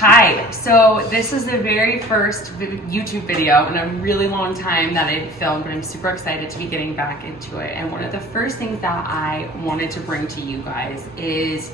Hi, so this is the very first YouTube video in a really long time that I've filmed, but I'm super excited to be getting back into it. And one of the first things that I wanted to bring to you guys is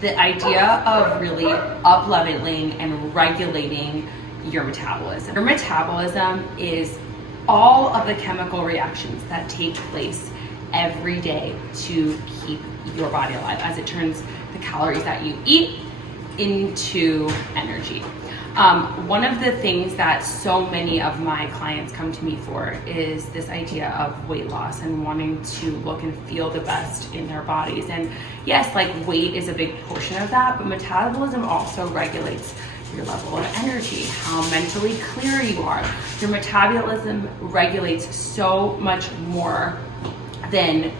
the idea of really up-leveling and regulating your metabolism. Your metabolism is all of the chemical reactions that take place every day to keep your body alive as it turns the calories that you eat into energy. One of the things that so many of my clients come to me for is this idea of weight loss and wanting to look and feel the best in their bodies. And yes, like weight is a big portion of that, but metabolism also regulates your level of energy, how mentally clear you are. Your metabolism regulates so much more than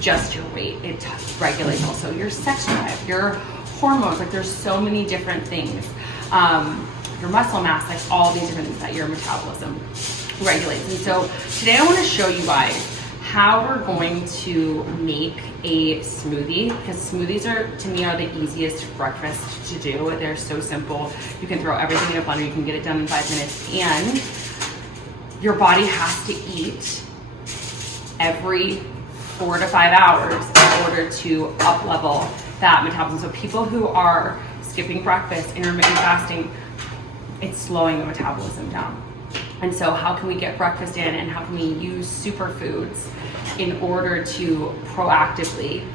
just your weight. It regulates also your sex drive, your hormones, like there's so many different things. Your muscle mass, like all these different things that your metabolism regulates. And so today I want to show you guys how we're going to make a smoothie, because smoothies are, to me, are the easiest breakfast to do. They're so simple. You can throw everything in a blender, you can get it done in 5 minutes, and your body has to eat every 4 to 5 hours in order to up level that metabolism. So people who are skipping breakfast, intermittent fasting, it's slowing the metabolism down. And so how can we get breakfast in, and how can we use superfoods in order to proactively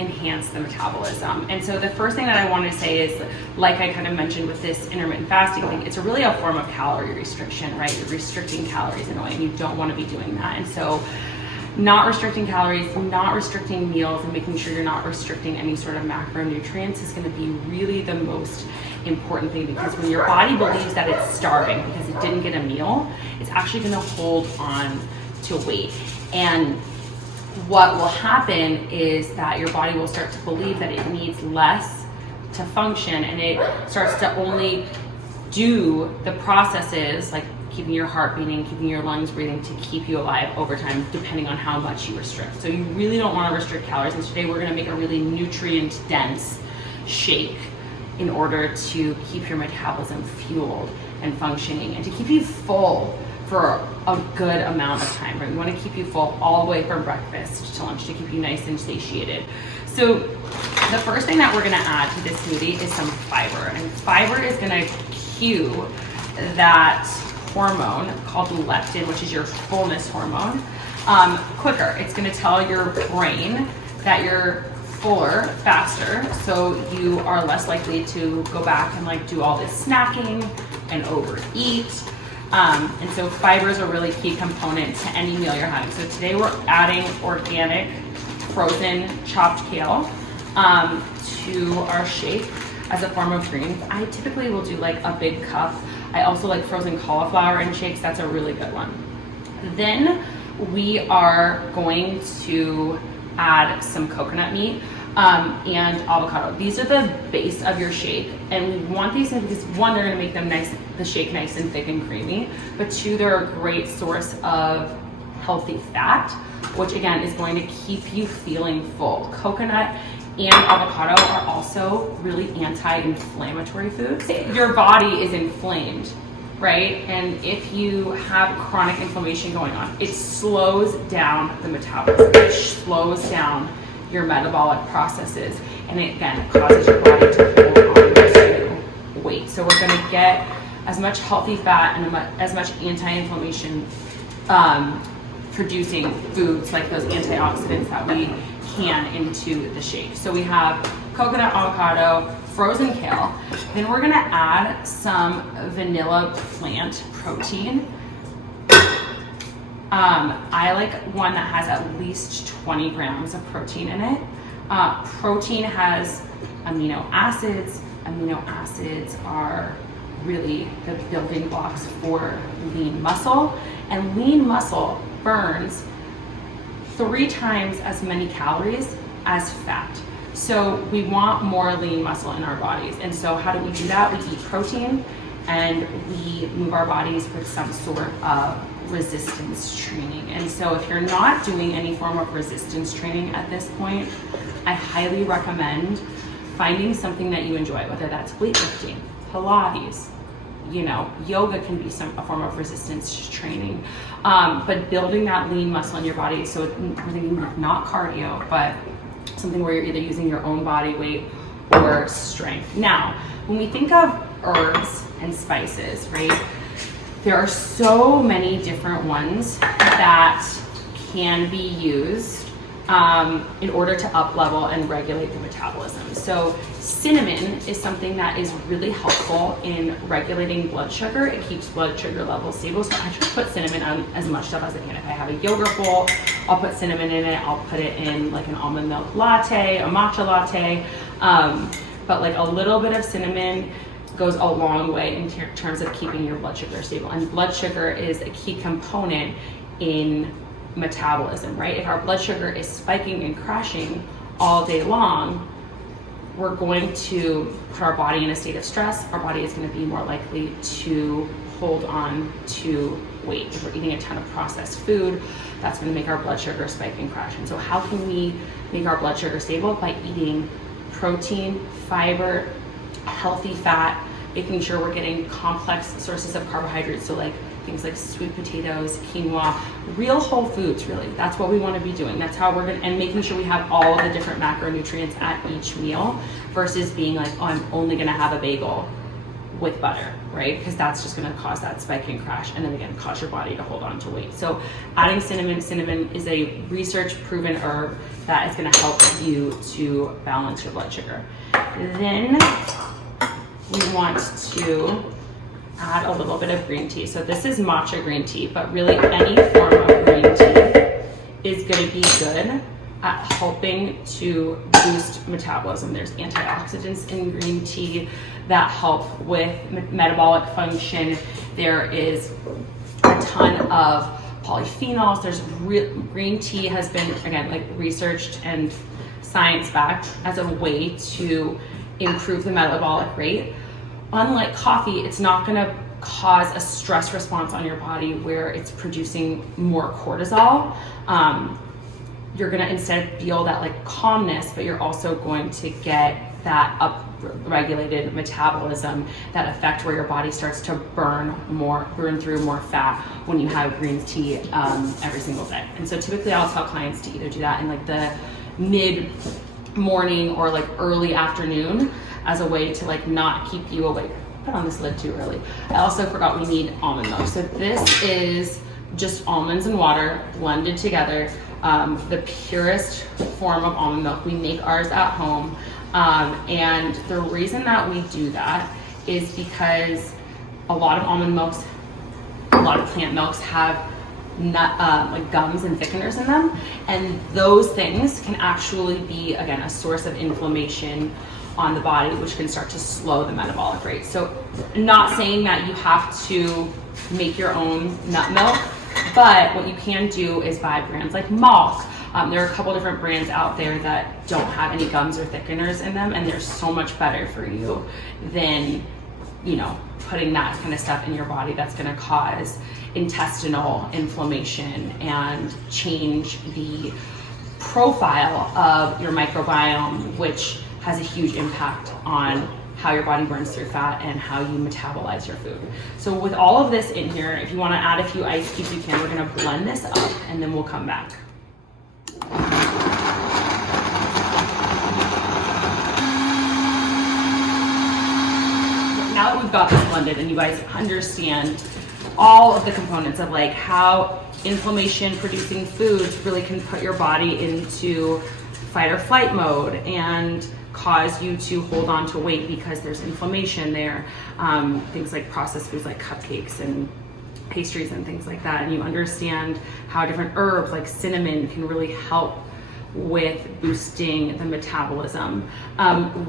enhance the metabolism? And so the first thing that I want to say is, like I kind of mentioned with this intermittent fasting thing, it's really a form of calorie restriction, right? You're restricting calories in a way, and you don't want to be doing that. And so not restricting calories, not restricting meals, and making sure you're not restricting any sort of macronutrients is going to be really the most important thing, because when your body believes that it's starving because it didn't get a meal, it's actually going to hold on to weight. And what will happen is that your body will start to believe that it needs less to function, and it starts to only do the processes like keeping your heart beating, keeping your lungs breathing to keep you alive over time, depending on how much you restrict. So you really don't want to restrict calories. And today we're going to make a really nutrient dense shake in order to keep your metabolism fueled and functioning, and to keep you full for a good amount of time. Right? We want to keep you full all the way from breakfast to lunch to keep you nice and satiated. So the first thing that we're going to add to this smoothie is some fiber, and fiber is going to cue that hormone called leptin, which is your fullness hormone, quicker. It's going to tell your brain that you're fuller faster, so you are less likely to go back and like do all this snacking and overeat. And so fiber is a really key component to any meal you're having. So today we're adding organic frozen chopped kale to our shake as a form of green. I typically will do like a big cup. I also like frozen cauliflower in shakes. That's a really good one. Then we are going to add some coconut meat and avocado. These are the base of your shake, and we want these because one, they're going to make them nice, the shake nice and thick and creamy, but two, they're a great source of healthy fat, which again is going to keep you feeling full. Coconut and avocado are also really anti-inflammatory foods. Your body is inflamed, right? And if you have chronic inflammation going on, it slows down the metabolism. It slows down your metabolic processes, and it again causes your body to hold on to weight. So we're going to get as much healthy fat and as much anti-inflammation producing foods, like those antioxidants that we can, into the shake. So we have coconut, avocado, frozen kale. Then we're gonna add some vanilla plant protein. I like one that has at least 20 grams of protein in it. Protein has amino acids. Amino acids are really the building blocks for lean muscle, and lean muscle burns 3 times as many calories as fat. So we want more lean muscle in our bodies. And so how do we do that? We eat protein and we move our bodies with some sort of resistance training. And so if you're not doing any form of resistance training at this point, I highly recommend finding something that you enjoy, whether that's weightlifting, Pilates, you know, yoga can be a form of resistance training, but building that lean muscle in your body. So we're thinking not cardio, but something where you're either using your own body weight or strength. Now, when we think of herbs and spices, right, there are so many different ones that can be used in order to up level and regulate the metabolism. So cinnamon is something that is really helpful in regulating blood sugar. It keeps blood sugar levels stable. So I just put cinnamon on as much stuff as I can. If I have a yogurt bowl, I'll put cinnamon in it. I'll put it in like an almond milk latte, a matcha latte. But like a little bit of cinnamon goes a long way in terms of keeping your blood sugar stable. And blood sugar is a key component in metabolism, right? If our blood sugar is spiking and crashing all day long, we're going to put our body in a state of stress. Our body is going to be more likely to hold on to weight. If we're eating a ton of processed food, that's going to make our blood sugar spike and crash. And so how can we make our blood sugar stable? By eating protein, fiber, healthy fat, making sure we're getting complex sources of carbohydrates. So like things like sweet potatoes, quinoa, real whole foods, really. That's what we want to be doing. That's how we're going to, and making sure we have all of the different macronutrients at each meal versus being like, oh, I'm only going to have a bagel with butter, right? Because that's just going to cause that spike and crash, and then again, cause your body to hold on to weight. So adding cinnamon is a research proven herb that is going to help you to balance your blood sugar. Then we want to add a little bit of green tea. So this is matcha green tea, but really any form of green tea is going to be good at helping to boost metabolism. There's antioxidants in green tea that help with metabolic function. There is a ton of polyphenols. Green tea has been, again, like researched and science-backed as a way to improve the metabolic rate. Unlike coffee, it's not going to cause a stress response on your body where it's producing more cortisol. You're going to instead feel that like calmness, but you're also going to get that up-regulated metabolism, that effect where your body starts to burn through more fat when you have green tea every single day. And so typically I'll tell clients to either do that in like the mid-morning or like early afternoon as a way to like not keep you awake. Put on this lid too early. I also forgot we need almond milk. So this is just almonds and water blended together. The purest form of almond milk. We make ours at home. And the reason that we do that is because a lot of almond milks, a lot of plant milks have like gums and thickeners in them. And those things can actually be, again, a source of inflammation on the body, which can start to slow the metabolic rate. So not saying that you have to make your own nut milk, but what you can do is buy brands like Malk. There are a couple different brands out there that don't have any gums or thickeners in them, and they're so much better for you than, you know, putting that kind of stuff in your body that's going to cause intestinal inflammation and change the profile of your microbiome, which has a huge impact on how your body burns through fat and how you metabolize your food. So with all of this in here, if you want to add a few ice cubes, you can. We're going to blend this up and then we'll come back. Now that we've got this blended and you guys understand all of the components of like how inflammation producing foods really can put your body into fight or flight mode and cause you to hold on to weight because there's inflammation there. Things like processed foods like cupcakes and pastries and things like that. And you understand how different herbs like cinnamon can really help with boosting the metabolism.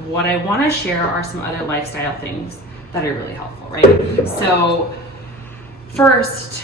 What I want to share are some other lifestyle things that are really helpful, right? So first,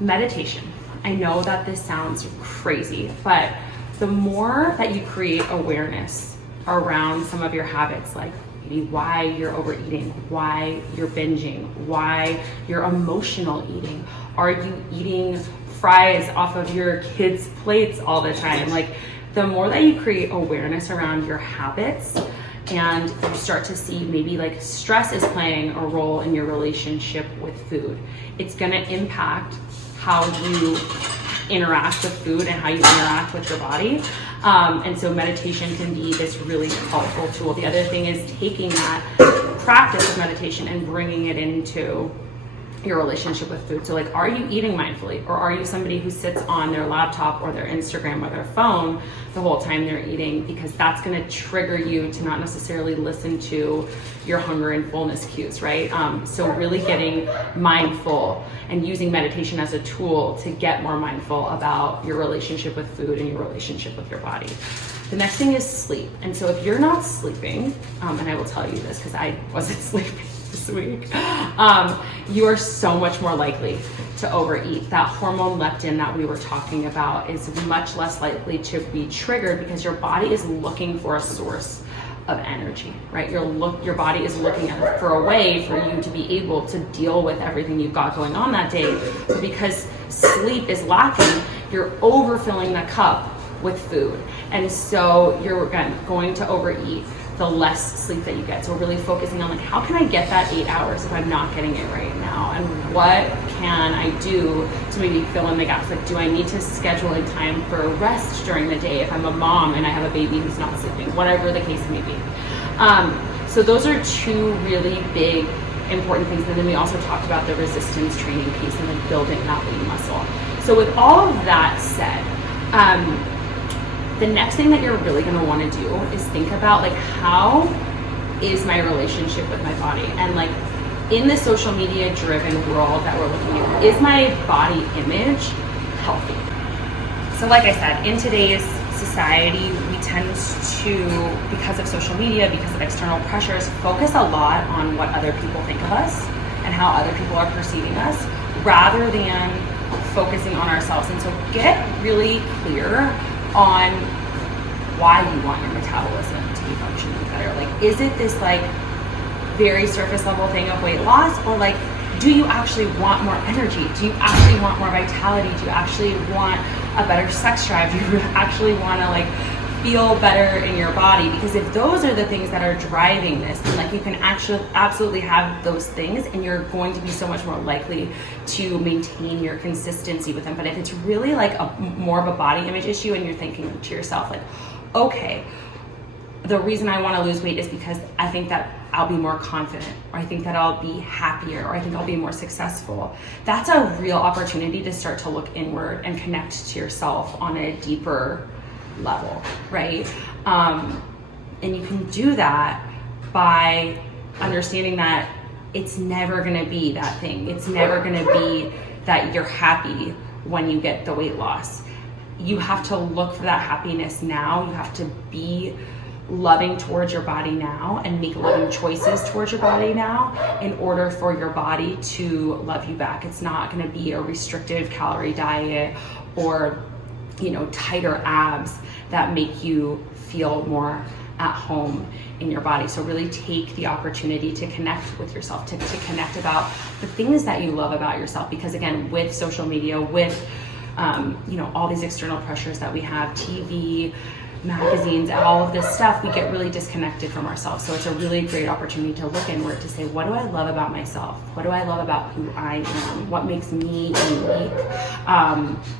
meditation. I know that this sounds crazy, but the more that you create awareness around some of your habits, like maybe why you're overeating, why you're binging, why you're emotional eating, are you eating fries off of your kids' plates all the time? Like the more that you create awareness around your habits and you start to see maybe like stress is playing a role in your relationship with food. It's gonna impact how you interact with food and how you interact with your body. And so meditation can be this really helpful tool. The other thing is taking that practice of meditation and bringing it into your relationship with food. So like, are you eating mindfully, or are you somebody who sits on their laptop or their Instagram or their phone the whole time they're eating? Because that's going to trigger you to not necessarily listen to your hunger and fullness cues, right? So really getting mindful and using meditation as a tool to get more mindful about your relationship with food and your relationship with your body. The next thing is sleep. And so if you're not sleeping, and I will tell you this because I wasn't sleeping this week, you are so much more likely to overeat. That hormone leptin that we were talking about is much less likely to be triggered because your body is looking for a source of energy, right? Your body is looking for a way for you to be able to deal with everything you've got going on that day. But because sleep is lacking, you're overfilling the cup with food. And so you're going to overeat the less sleep that you get. So really focusing on like, how can I get that 8 hours if I'm not getting it right now? And what can I do to maybe fill in the gaps? Like, do I need to schedule in time for rest during the day if I'm a mom and I have a baby who's not sleeping, whatever the case may be. So those are two really big, important things. And then we also talked about the resistance training piece and then building that lean muscle. So with all of that said, the next thing that you're really going to want to do is think about like, how is my relationship with my body? And like, in the social media driven world that we're looking at, is my body image healthy? So like I said, in today's society, we tend to, because of social media, because of external pressures, focus a lot on what other people think of us and how other people are perceiving us, rather than focusing on ourselves. And so get really clear on why you want your metabolism to be functioning better. Like, is it this like very surface level thing of weight loss, or like, do you actually want more energy? Do you actually want more vitality? Do you actually want a better sex drive? Do you actually want to like feel better in your body? Because if those are the things that are driving this, then like, you can actually absolutely have those things and you're going to be so much more likely to maintain your consistency with them. But if it's really like more of a body image issue and you're thinking to yourself like, okay, the reason I want to lose weight is because I think that I'll be more confident, or I think that I'll be happier, or I think I'll be more successful. That's a real opportunity to start to look inward and connect to yourself on a deeper level, right? And you can do that by understanding that it's never going to be that thing. It's never going to be that you're happy when you get the weight loss. You have to look for that happiness now. You have to be loving towards your body now and make loving choices towards your body now in order for your body to love you back. It's not going to be a restrictive calorie diet or, you know, tighter abs that make you feel more at home in your body. So really take the opportunity to connect with yourself, to connect about the things that you love about yourself. Because again, with social media, with you know, all these external pressures that we have, TV, magazines, all of this stuff, we get really disconnected from ourselves. So it's a really great opportunity to look inward, to say, what do I love about myself? What do I love about who I am? What makes me unique?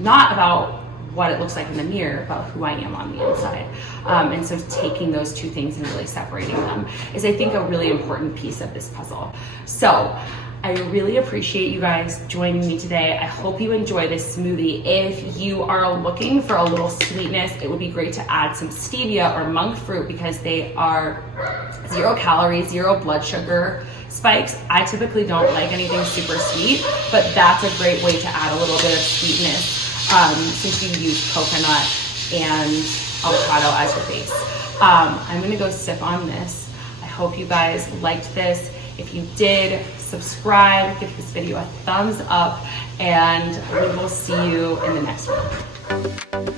Not about what it looks like in the mirror, about who I am on the inside. And so taking those two things and really separating them is, I think, a really important piece of this puzzle. So I really appreciate you guys joining me today. I hope you enjoy this smoothie. If you are looking for a little sweetness, it would be great to add some stevia or monk fruit, because they are 0 calories, 0 blood sugar spikes. I typically don't like anything super sweet, but that's a great way to add a little bit of sweetness since you use coconut and avocado as your base. I'm gonna go sip on this. I hope you guys liked this. If you did, subscribe, give this video a thumbs up, and we will see you in the next one.